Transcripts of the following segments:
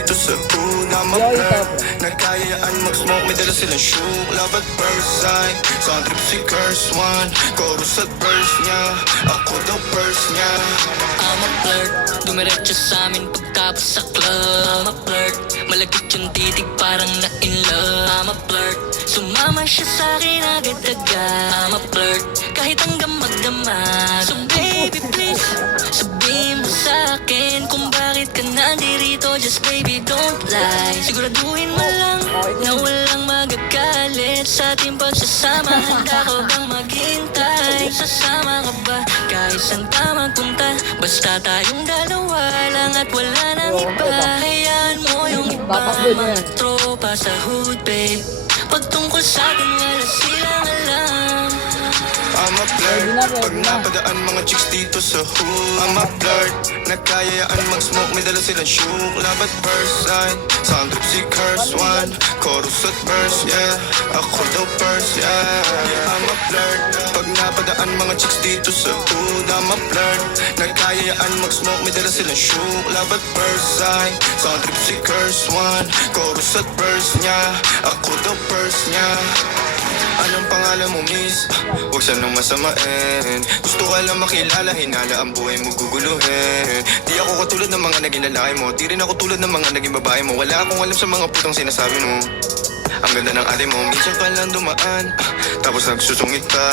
dito sa hood. I'm a flirt, nagkayaan mag-smoke, may dala silang shook. Love at first sight, sound trip si curse one. Chorus at verse niya, ako daw first niya. I'm a flirt, dumiretso sa amin pagkapos sa club. I'm a flirt, malagkit yung titig parang na in love. I'm a flirt, sumama siya sa akin agad-agad. I'm a flirt, kahit hanggang magdamag. So baby please, sabihin mo sa akin kung bakit ka nandirito. Just baby don't lie, siguraduhin mo lang na walang magagalit sa ating pagsasama. Handa ka bang maghintay? Sasama ka ba kahit saan pa magpunta? Basta tayong dalawa lang at wala nang iba. Hayaan mo yung iba mga tropa sa hood babe. Pagtungkol sa akin wala silang alam. I'm a flirt, pag napadaan mga chicks dito sa hood. I'm a flirt, nagkayaan mag-smoke, may dala silang shook. Love at first sight, sound trip si curse one. Chorus at verse, yeah, ako daw first, yeah. I'm a flirt, pag napadaan mga chicks dito sa hood. I'm a flirt, nagkayaan mag-smoke, may dala silang shook. Love at first sight, sound trip si curse one. Chorus at verse niya, ako daw first niya. Anong pangalan mo miss? Huwag sanang masamain. Gusto ka lang makilala, hinala ang buhay mo guguluhin. Di ako katulad ng mga naging lalaki mo, di rin ako tulad ng mga naging babae mo. Wala akong alam sa mga putang sinasabi mo. Ang ganda ng ate mo, minsan ka lang dumaan, tapos nagsusungit ka.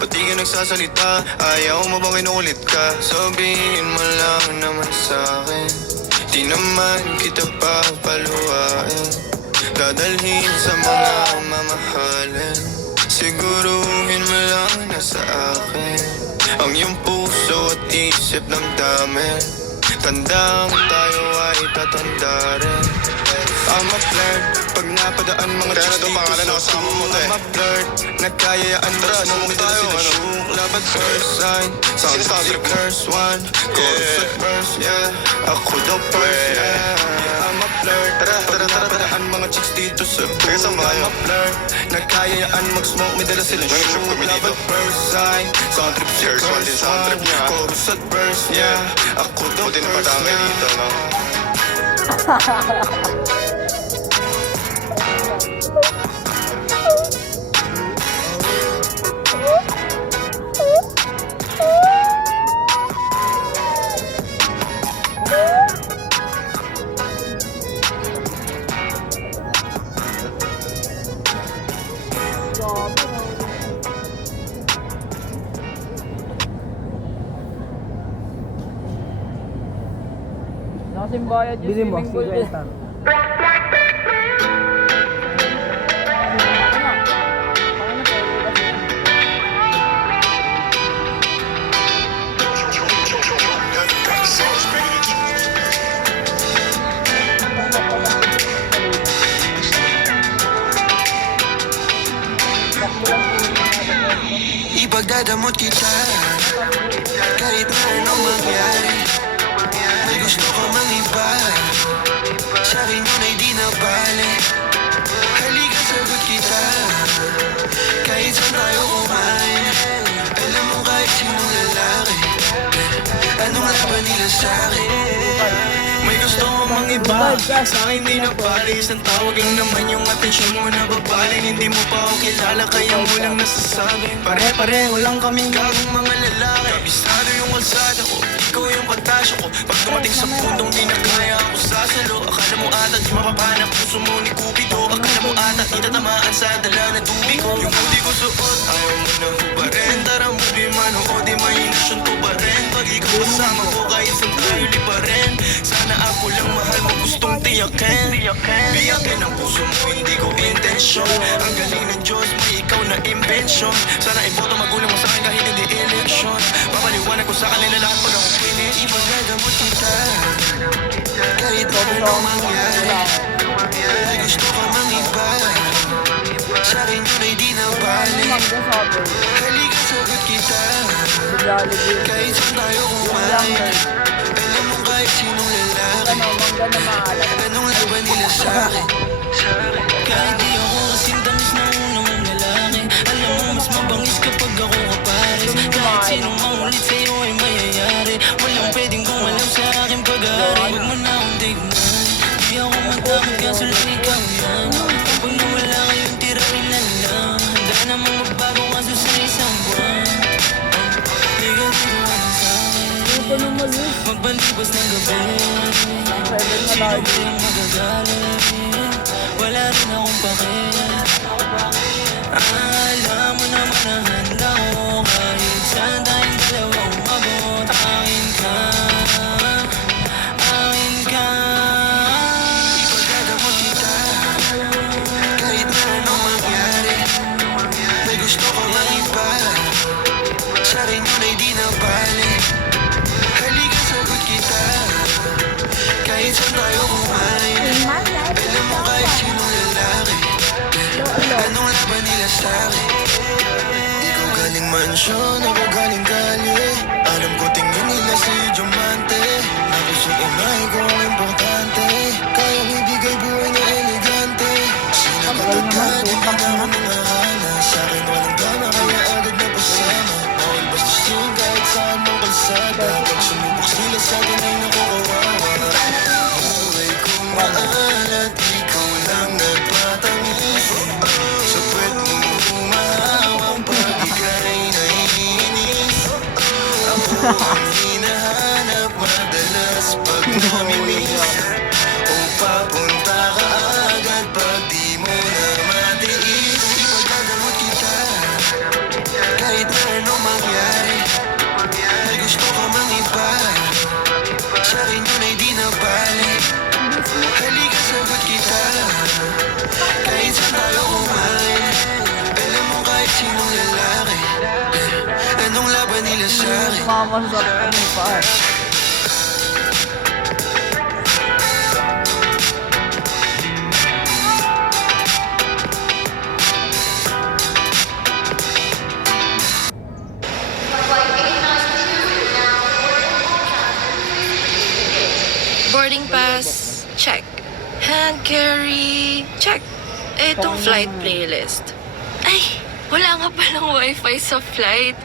Ba't di ka nagsasalita? Ayaw mo bang kinukulit ka? Sabihin mo lang naman sa'kin, di naman kita papaluhain. Dadalhin sa mga mamahalin, siguruhin mo lang na sa akin ang iyong puso at isip ng dami. Tandang tayo ay tatanda rin. I'm a flirt, pag napadaan mga chicks dito sa hood. I'm a flirt, nagkayaan mag-smoke, may dala silang shook. Love at first sight, sound si curse one. Chorus at verse, yeah, ako daw first, yeah. I'm a flirt, pag napadaan mga chicks dito sa hood. I'm a flirt, nagkayaan mag-smoke, may dala silang shook. Love at first sight, sound trip si curse one. Chorus at verse, yeah, ako daw first, yeah. Kasing bayad yung swimming pool din. Ipagdadamot kita kahit na anong mangyari. May gusto ko mang iba, sa'kin yun ay di na bale. Halika sagot kita, kahit saan tayo kumain. Alam mo kahit sinong lalaki, anong laban nila sa'kin. May gusto ko mang iba, sa'kin di na bale. Isang tawag lang naman yung atensyon mo na babaling. Hindi mo pa ako kilala kaya mo lang nasasabi. Pare-pareho lang kaming gagong mga lalaki. Kabisado yung kalsada ko, ikaw yung pantasya ko. Pag dumating sa pundong di na kaya ako sasalo. Akala mo ata di mapapanap puso mo ni Cupido. Akala mo ata di tatamaan sa dala na tubig ko. Yung hoodie ko suot, ayaw mo na hubarin. Tara movie man o di may ilusyon to pa rin. Pag ikaw kasama ko kahit saan tayo lipa rin. Sana ako lang mahal mo gustong tiyakin. Biyakin ang puso mo hindi ko intensyon. Ang galing ng Diyos may ikaw na invention. Sana iboto magulang mo sa akin kahit hindi election. Papaliwanag ko sa kanila lahat pag ako finish. Ipagdadamot kita kahit ano mangyari. May gusto ka mang iba, sa'kin yun ay di na bale. Halika sagot kita kahit saan tayo kumain. Alam mo kahit sinong lalaki, anong laban nila sa'kin. Kahit di ako kasing tamis na una mong lalaki. Alam mo mas mabangis kapag ako kapares. Kahit sinong mangulit sa'yo ay mayayari. Walang pwedeng kung alam sa aking pag-aari. Huwag mo na akong tignan, di ako bakit kaso lang ikaw yan? Pag nawala kayong tira rin na lang, handa namang magbago kaso sa isang buwan. Di ka tinuwanan sa'kin, magbalibas ng gabi. Sino ba yung magagalit? Wala rin akong pake. Alam mo naman na handa ko, kahit saan tayong dalawa umabot. Akin ka, akin ka. Ipagdadamot kita kahit na anong mangyari. May gusto ka mang iba, sa'kin yun ay di na bali. Halika sagot kita kahit saan tayo kumain. Alam mo kahit sinong lalaki, anong laban nila sa'kin. Ikaw galing mansyon, ako galing kalye. Alam ko tingin nila si Diamante, na puso't imahe ko ang importante. Kayang ibigay buhay na elegante. Sila matagad, hindi na ako nangahala. Sa'kin walang drama, kaya agad na pasama. Bawal bastusin kahit saan mong kalsada. Pag sumubok sila sa'kin ay nakukawawa. Buhay kong maalat, ikaw lang nagpatamis. Sa puwet mo humahawang pag ika'y naiinis. Ako ang hinahanap madalas pag namimiss. O papunta ka agad pag di mo na matiis. Ipagdadamot kita kahit na anong mangyari. May gusto ka mang iba, sa'kin yun ay di na bali. Halika sagot kita kahit saan tayo kumain. Alam mo kahit sinong lalaki, anong laban nila sa'kin. Mama sa ano pa. Boarding pass, check. Hand carry, check. Itong flight playlist. Ay, wala nga palang wifi sa flight.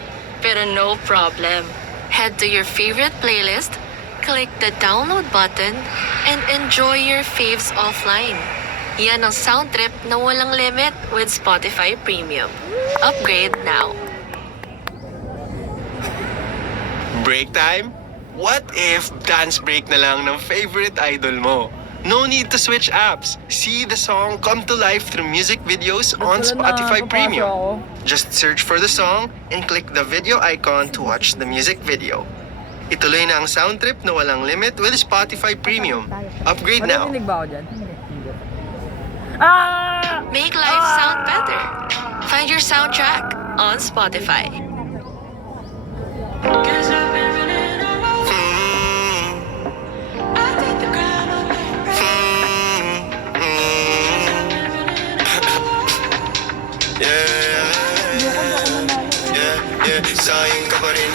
Pero no problem. Head to your favorite playlist, click the download button, and enjoy your faves offline. Yan ang sound trip na walang limit with Spotify Premium. Upgrade now. Break time? What if dance break na lang ng favorite idol mo? No need to switch apps. See the song come to life through music videos on Spotify Premium. Just search for the song and click the video icon to watch the music video. Ituloy na ang sound trip na walang limit with Spotify Premium. Upgrade now. Marinig ba ako dyan? Ah! Make life sound better. Find your soundtrack on Spotify. Sa'kin ka pa rin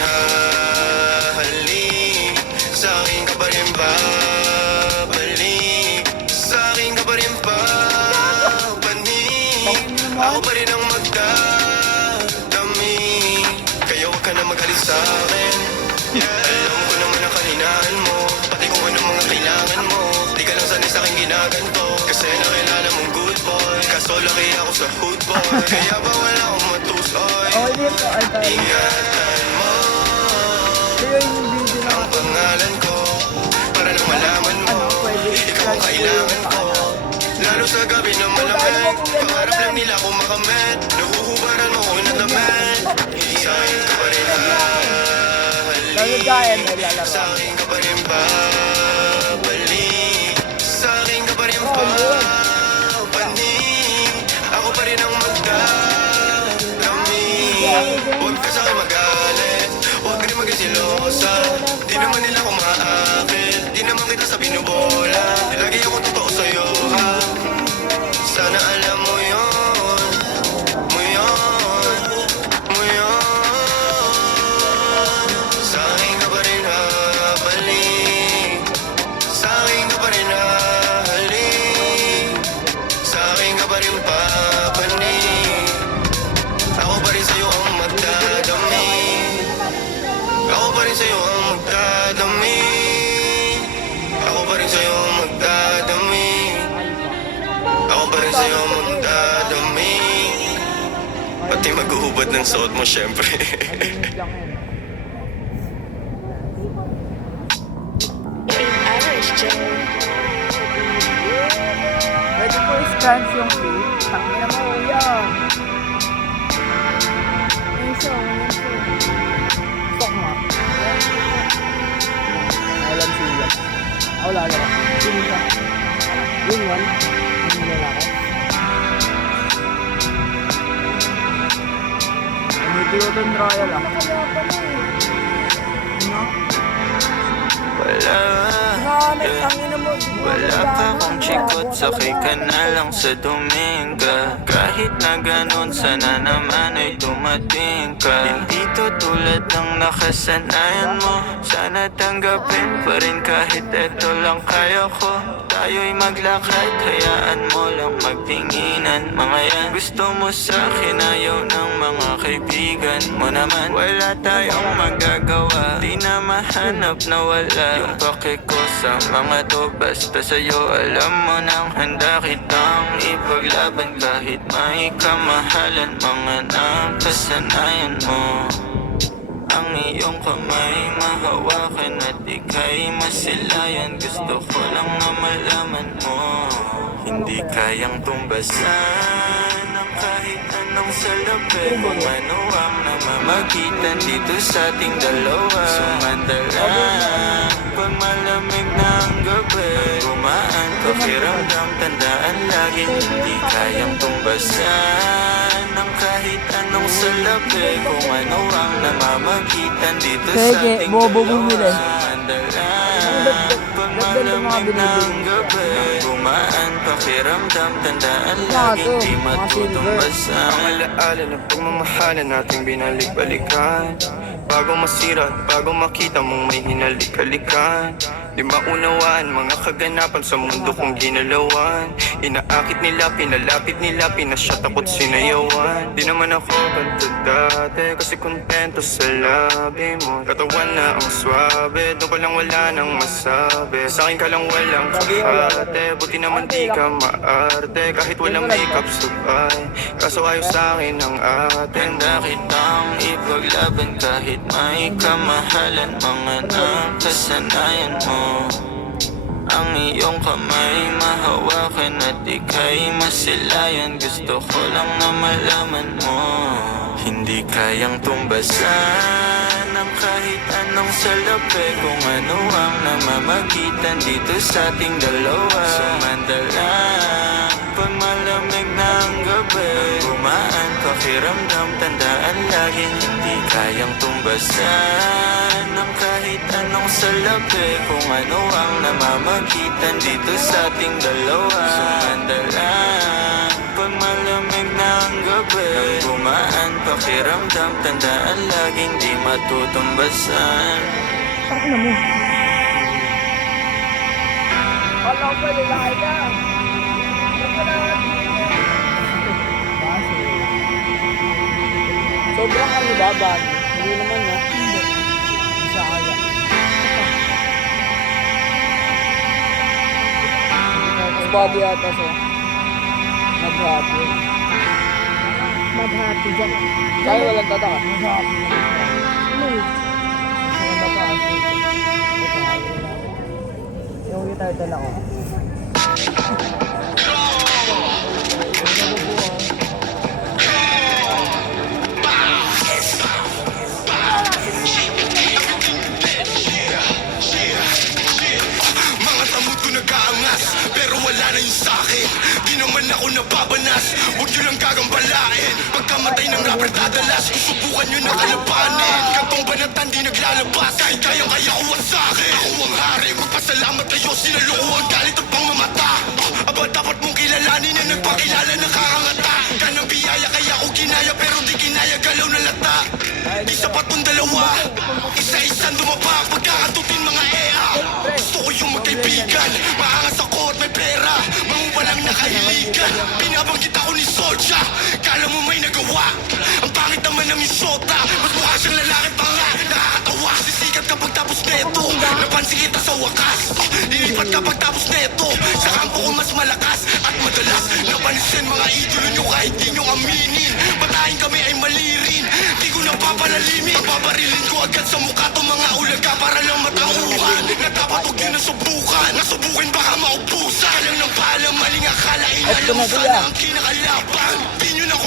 hahalik, sa'kin ka pa rin babalik, sa'kin ka pa rin papanik. Ako pa rin ang magdadami, kaya huwag ka na magalit sa'kin. Alam ko naman ang kahinaan mo, pati kung ano mga kailangan mo. Di ka lang sanay sa'kin ginaganto, kasi nakilala mong good boy. Kaso laki ako sa hood boy, kaya bawal akong matusoy. Oh, dito. Ay, tayo. Ingatan mo Ito yung video na ang pangalan ko, para lang malaman mo ikaw ang kailangan ko. Lalo sa gabi na malamig, pangarap lang nila kung makamit. Nahuhubaran mo kung nalaman. Sa'kin ka pa rin Lalagayan hahalik, ay lalaro. sa'kin ka pa rin babalik, sa'kin ka pa rin papanik. Ako pa rin ang magdadami. Huwag ka sa'kin magalit, huwag ka rin magsilosa. Di naman nila ako maakit, di naman kita sa binubola. Lagi akong totoo sa'yo, ha? Sana alam mo yun, mo yun, mo yun. Sa'kin ka pa rin habalik, pa rin sa'yo magdadaming. Pati mag-uubad ng suot mo syempre. Nadinig lang yun. Pwede po i-scrunch yung feet. Tangin na mo, yan. Stok mo. Alam sila. Wala na. Sino ka? Yun yun. Yung lalaki. Nitiyoton trial ah. Ano? Wala, wala pa kong chikot, sakay ka na lang sa Dominga. Kahit na ganun, sana naman ay dumating ka. Hindi to tulad ng nakasanayan mo, sana tanggapin pa rin kahit eto lang kaya ko. Tayo'y maglakad, hayaan mo lang magtinginan. Mga yan, gusto mo sa'kin, ayaw ng mga kaibigan mo naman. Wala tayong magagawa, di na mahanap na wala yung pake ko sa mga to. Basta sa'yo alam mo nang handa kitang ipaglaban. Kahit may kamahalan, mga nakasanayan mo. Ang iyong kamay mahawakan at ika'y masilayan. Gusto ko lang na malaman mo, hindi kayang tumbasan ng kahit anong salapi. Kung ano ang namamagitan dito sa ating dalawa. Sumandalang pag malamig ng gabi, gumaan pakiramdam, tandaan laging hindi kayang tumbasan ng kahit anong salapi. Kung ano ang namamagitan dito sa ating bobo dalawa. bumili. Sumandalang pag malamig ng gabi, gumaan pakiramdam, tandaan laging di matutumbasan. Ang alaala na pagmamahalan nating binalik-balikan. Bago masira at bago makita mong may hinalik-halikan. Di maunawaan mga kaganapan sa mundo kong ginalawan. Inaakit nila, pinalapit nila, pinasyat ako't sinayawan. Di naman ako ganito dati, kasi kontento sa labi mo. Katawan na ang swabe, doon pa lang wala nang masabi. Sa akin ka lang walang kahate, buti naman di ka maarte. Kahit walang makeup subay, kaso ayaw sa akin ang atin. Handa kitang ipaglaban kahit may kamahalan, mga nakasanayan mo. Ang iyong kamay mahawakan at ika'y masilayan. Gusto ko lang na malaman mo, hindi kayang tumbasan ng kahit anong salapi. Kung ano ang namamagitan dito sa ating dalawa. Sumandalang pag malamig ng gabi, gumaan pakiramdam, tandaan laging hindi kayang tumbasan ng kahit anong salapi. Kung ano ang namamagitan dito sa ating dalawa. Sumandalang pag malamig ng gabi, gumaan pakiramdam, tandaan laging di matutumbasan. Tangin na mo. Wala pa, lalaki ka. Sobrang ano ba, bad? Hindi naman, no? Hindi. Isa kaya. Mas body ata siya. Mag-happy. Mag-happy dyan. Kaya walang tataka. Mag-happy. Walang tataka. Yung kita ito na ako. Mga tamod ko nag-aangas, pero wala na yung sa'kin. Di naman ako nababanas, huwag nyo lang gagambalain. Pagkamatay ng rapper dadalas, susubukan nyo na kalabanin. Kantong banatan di naglalabas, kahit kayang kaya ko ang sa'kin. Ako ang hari, magpasalamat kayo, sinaloko ang galit at pangmamata. Aba dapat mong kilalanin na nagpakilala nakakangata. Kanang biyaya kaya ko kinaya, pero di kinaya galaw na lata. Di sapat tong dalawa, isa-isang dumapa, pagkakatutin mga EA. Gusto ko yung magkaibigan, maangas ako at may pera, mga walang nakahiligan. Binabanggit ako ni Soldier, kala mo may nagawa. Ang pangit naman ng misota, mas mukha siyang lalaki pa nga. Nakakatawa, sisikat kapag tapos neto. Napansin kita sa wakas, lilipat kapag tapos neto. Sa kampo ko mas malakas at madalas, Alisin mga idolo nyo kahit di nyo aminin. Patayin kami ay mali rin, di ko nang papalalimin. Papabarilin ko agad sa mukha to mga ulaga para lang matauhan. Na dapat huwag nyo nasubukan, nasubukin baka maubusan. Alam ng paalam, maling akala, Off ko na, inalaw kuya. sana ang kinakalaban. Di nyo na